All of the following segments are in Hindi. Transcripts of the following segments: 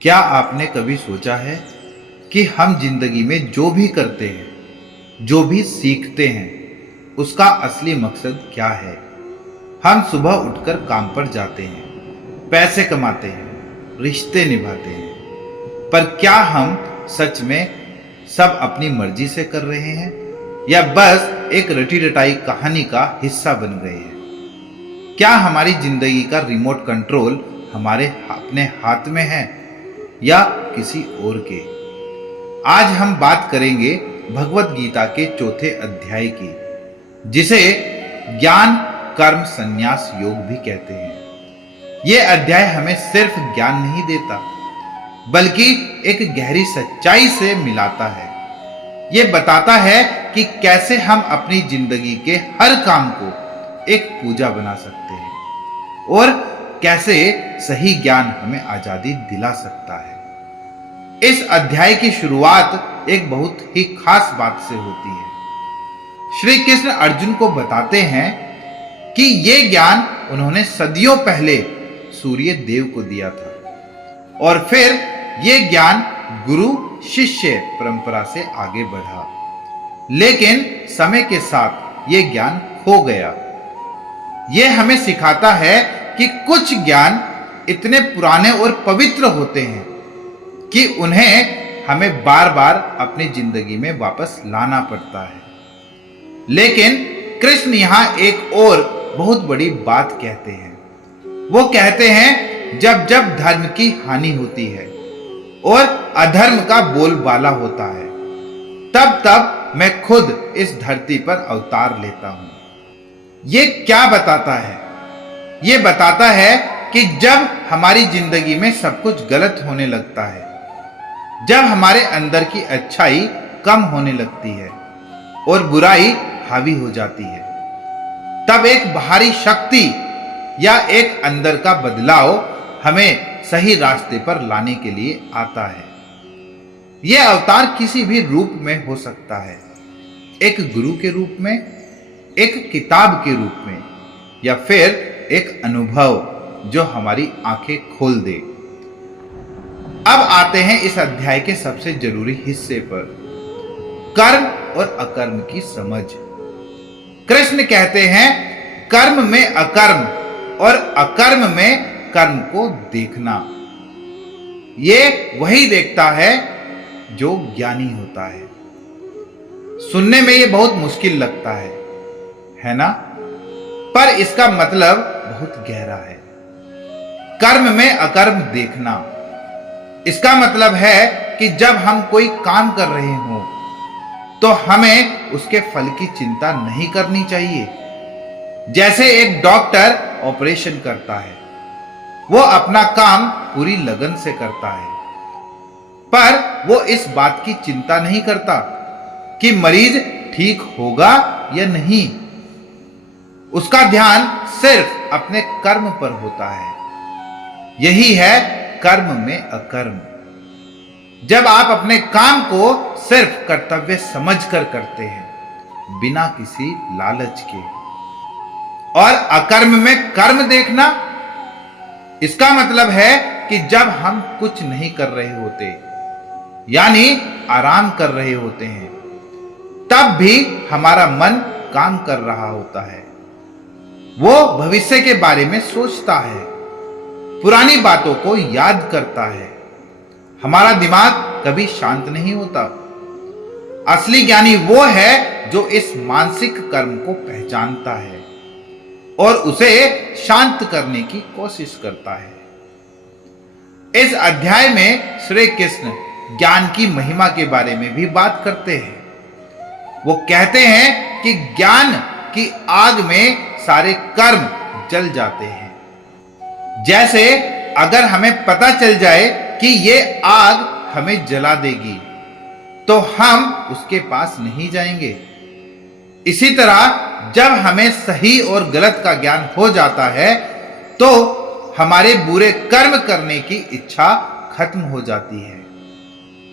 क्या आपने कभी सोचा है कि हम जिंदगी में जो भी करते हैं, जो भी सीखते हैं, उसका असली मकसद क्या है? हम सुबह उठकर काम पर जाते हैं, पैसे कमाते हैं, रिश्ते निभाते हैं, पर क्या हम सच में सब अपनी मर्जी से कर रहे हैं या बस एक रटी रटाई कहानी का हिस्सा बन गए हैं? क्या हमारी जिंदगी का रिमोट कंट्रोल हमारे अपने हाथ में है या किसी और के? आज हम बात करेंगे भगवत गीता के चौथे अध्याय की, जिसे ज्ञान कर्म संन्यास योग भी कहते हैं। यह अध्याय हमें सिर्फ ज्ञान नहीं देता, बल्कि एक गहरी सच्चाई से मिलाता है। यह बताता है कि कैसे हम अपनी जिंदगी के हर काम को एक पूजा बना सकते हैं और कैसे सही ज्ञान हमें आजादी दिला सकता है। इस अध्याय की शुरुआत एक बहुत ही खास बात से होती है। श्री कृष्ण अर्जुन को बताते हैं कि यह ज्ञान उन्होंने सदियों पहले सूर्य देव को दिया था और फिर यह ज्ञान गुरु शिष्य परंपरा से आगे बढ़ा, लेकिन समय के साथ यह ज्ञान खो गया। यह हमें सिखाता है कि कुछ ज्ञान इतने पुराने और पवित्र होते हैं कि उन्हें हमें बार बार अपनी जिंदगी में वापस लाना पड़ता है। लेकिन कृष्ण यहां एक और बहुत बड़ी बात कहते हैं। वो कहते हैं, जब जब धर्म की हानि होती है और अधर्म का बोलबाला होता है, तब तब मैं खुद इस धरती पर अवतार लेता हूं। ये क्या बताता है? ये बताता है कि जब हमारी जिंदगी में सब कुछ गलत होने लगता है, जब हमारे अंदर की अच्छाई कम होने लगती है और बुराई हावी हो जाती है, तब एक बाहरी शक्ति या एक अंदर का बदलाव हमें सही रास्ते पर लाने के लिए आता है। यह अवतार किसी भी रूप में हो सकता है, एक गुरु के रूप में, एक किताब के रूप में, या फिर एक अनुभव जो हमारी आंखें खोल दे। अब आते हैं इस अध्याय के सबसे जरूरी हिस्से पर, कर्म और अकर्म की समझ। कृष्ण कहते हैं, कर्म में अकर्म और अकर्म में कर्म को देखना। यह वही देखता है जो ज्ञानी होता है। सुनने में यह बहुत मुश्किल लगता है ना? पर इसका मतलब बहुत गहरा है। कर्म में अकर्म देखना, इसका मतलब है कि जब हम कोई काम कर रहे हो तो हमें उसके फल की चिंता नहीं करनी चाहिए। जैसे एक डॉक्टर ऑपरेशन करता है, वो अपना काम पूरी लगन से करता है, पर वो इस बात की चिंता नहीं करता कि मरीज ठीक होगा या नहीं। उसका ध्यान सिर्फ अपने कर्म पर होता है। यही है कर्म में अकर्म। जब आप अपने काम को सिर्फ कर्तव्य समझकर करते हैं, बिना किसी लालच के। और अकर्म में कर्म देखना, इसका मतलब है कि जब हम कुछ नहीं कर रहे होते, यानी आराम कर रहे होते हैं, तब भी हमारा मन काम कर रहा होता है। वो भविष्य के बारे में सोचता है, पुरानी बातों को याद करता है। हमारा दिमाग कभी शांत नहीं होता। असली ज्ञानी वो है जो इस मानसिक कर्म को पहचानता है और उसे शांत करने की कोशिश करता है। इस अध्याय में श्री कृष्ण ज्ञान की महिमा के बारे में भी बात करते हैं। वो कहते हैं कि ज्ञान की आग में सारे कर्म जल जाते हैं। जैसे अगर हमें पता चल जाए कि ये आग हमें जला देगी, तो हम उसके पास नहीं जाएंगे। इसी तरह जब हमें सही और गलत का ज्ञान हो जाता है, तो हमारे बुरे कर्म करने की इच्छा खत्म हो जाती है।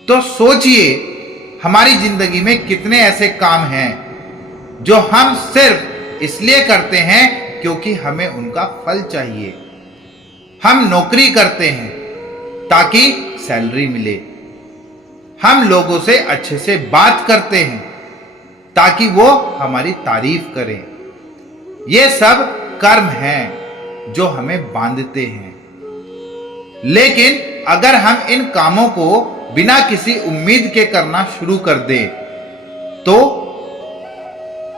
तो सोचिए, हमारी जिंदगी में कितने ऐसे काम हैं जो हम सिर्फ इसलिए करते हैं क्योंकि हमें उनका फल चाहिए। हम नौकरी करते हैं, ताकि सैलरी मिले। हम लोगों से अच्छे से बात करते हैं ताकि वो हमारी तारीफ करें। ये सब कर्म हैं जो हमें बांधते हैं। लेकिन अगर हम इन कामों को बिना किसी उम्मीद के करना शुरू कर दें, तो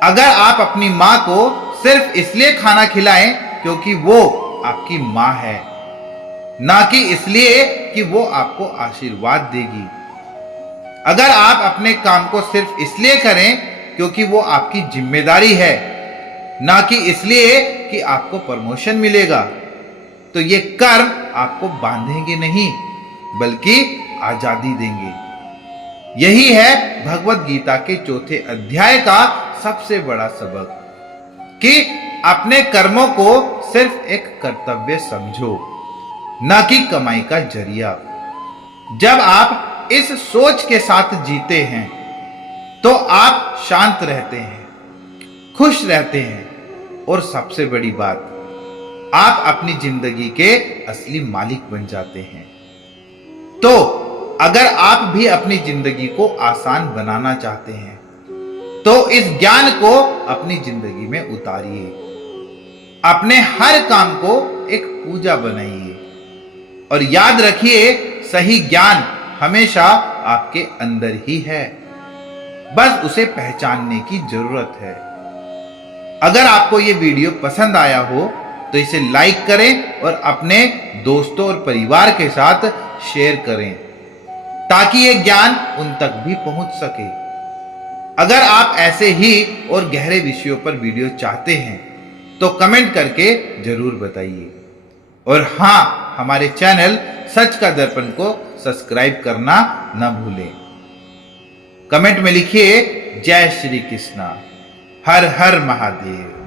अगर आप अपनी मां को सिर्फ इसलिए खाना खिलाएं क्योंकि वो आपकी मां है, ना कि इसलिए कि वो आपको आशीर्वाद देगी, अगर आप अपने काम को सिर्फ इसलिए करें क्योंकि वो आपकी जिम्मेदारी है, ना कि इसलिए कि आपको प्रमोशन मिलेगा, तो ये कर्म आपको बांधेंगे नहीं बल्कि आजादी देंगे। यही है भगवत गीता के 4थे अध्याय का सबसे बड़ा सबक कि अपने कर्मों को सिर्फ एक कर्तव्य समझो, न कि कमाई का जरिया। जब आप इस सोच के साथ जीते हैं तो आप शांत रहते हैं, खुश रहते हैं और सबसे बड़ी बात, आप अपनी जिंदगी के असली मालिक बन जाते हैं। तो अगर आप भी अपनी जिंदगी को आसान बनाना चाहते हैं तो इस ज्ञान को अपनी जिंदगी में उतारिए। अपने हर काम को एक पूजा बनाइए और याद रखिए, सही ज्ञान हमेशा आपके अंदर ही है, बस उसे पहचानने की जरूरत है। अगर आपको ये वीडियो पसंद आया हो तो इसे लाइक करें और अपने दोस्तों और परिवार के साथ शेयर करें ताकि ये ज्ञान उन तक भी पहुंच सके। अगर आप ऐसे ही और गहरे विषयों पर वीडियो चाहते हैं तो कमेंट करके जरूर बताइए। और हाँ, हमारे चैनल सच का दर्पण को सब्सक्राइब करना न भूलें। कमेंट में लिखिए जय श्री कृष्णा, हर हर महादेव।